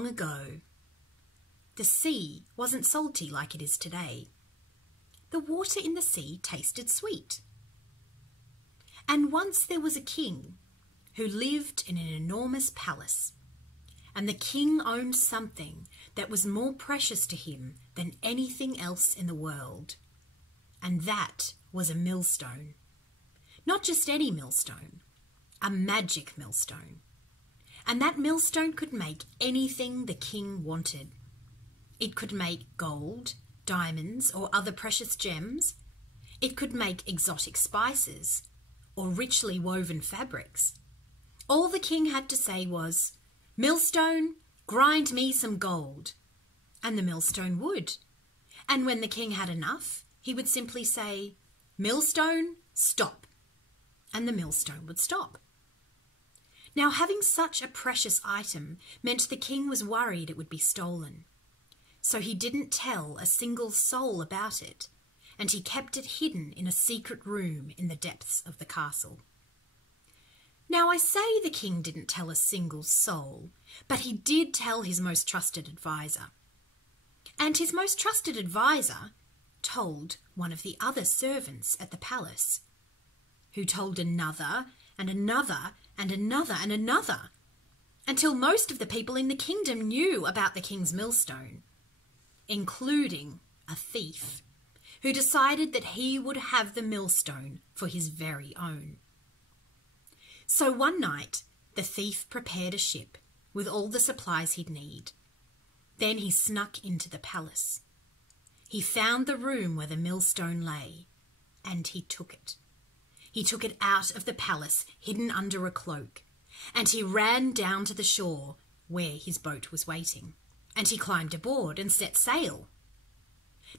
long ago, the sea wasn't salty like it is today. The water in the sea tasted sweet. And once there was a king who lived in an enormous palace, and the king owned something that was more precious to him than anything else in the world, and that was a millstone. Not just any millstone, a magic millstone. And that millstone could make anything the king wanted. It could make gold, diamonds, or other precious gems. It could make exotic spices or richly woven fabrics. All the king had to say was, "Millstone, grind me some gold." And the millstone would. And when the king had enough, he would simply say, "Millstone, stop." And the millstone would stop. Now, having such a precious item meant the king was worried it would be stolen. So he didn't tell a single soul about it, and he kept it hidden in a secret room in the depths of the castle. Now, I say the king didn't tell a single soul, but he did tell his most trusted advisor. And his most trusted advisor told one of the other servants at the palace, who told another and another and another and another, until most of the people in the kingdom knew about the king's millstone, including a thief who decided that he would have the millstone for his very own. So one night, the thief prepared a ship with all the supplies he'd need. Then he snuck into the palace. He found the room where the millstone lay, and he took it. He took it out of the palace, hidden under a cloak, and he ran down to the shore where his boat was waiting, and he climbed aboard and set sail.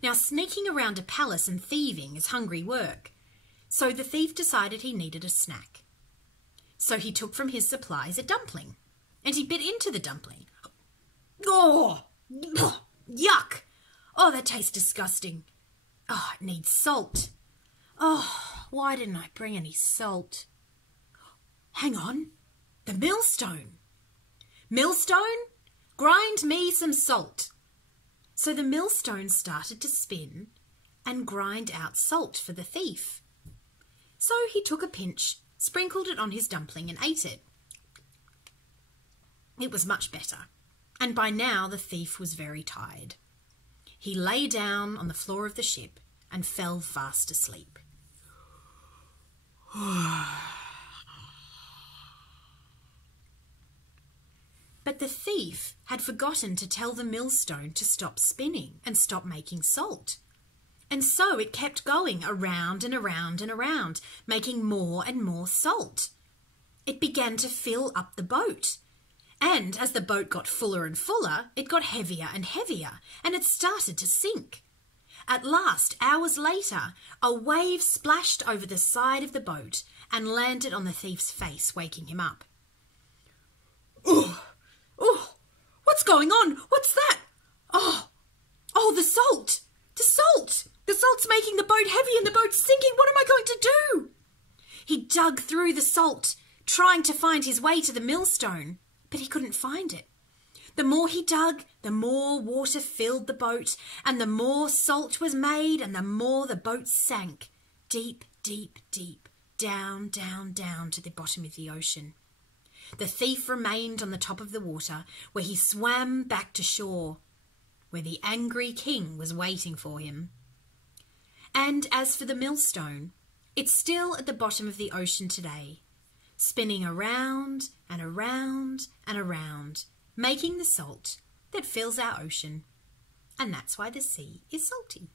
Now, sneaking around a palace and thieving is hungry work, so the thief decided he needed a snack. So he took from his supplies a dumpling, and he bit into the dumpling. Oh, yuck! Oh, that tastes disgusting. Oh, it needs salt. Oh, why didn't I bring any salt? Hang on, the millstone. Millstone, grind me some salt. So the millstone started to spin and grind out salt for the thief. So he took a pinch, sprinkled it on his dumpling and ate it. It was much better, and by now the thief was very tired. He lay down on the floor of the ship and fell fast asleep. But the thief had forgotten to tell the millstone to stop spinning and stop making salt. And so it kept going around and around and around, making more and more salt. It began to fill up the boat. And as the boat got fuller and fuller, it got heavier and heavier, and it started to sink. At last, hours later, a wave splashed over the side of the boat and landed on the thief's face, waking him up. Oh, what's going on? What's that? Oh, the salt! The salt! The salt's making the boat heavy and the boat's sinking. What am I going to do? He dug through the salt, trying to find his way to the millstone, but he couldn't find it. The more he dug, the more water filled the boat, and the more salt was made, and the more the boat sank, deep, deep, deep, down, down, down to the bottom of the ocean. The thief remained on the top of the water, where he swam back to shore, where the angry king was waiting for him. And as for the millstone, it's still at the bottom of the ocean today, spinning around and around and around, making the salt that fills our ocean. And that's why the sea is salty.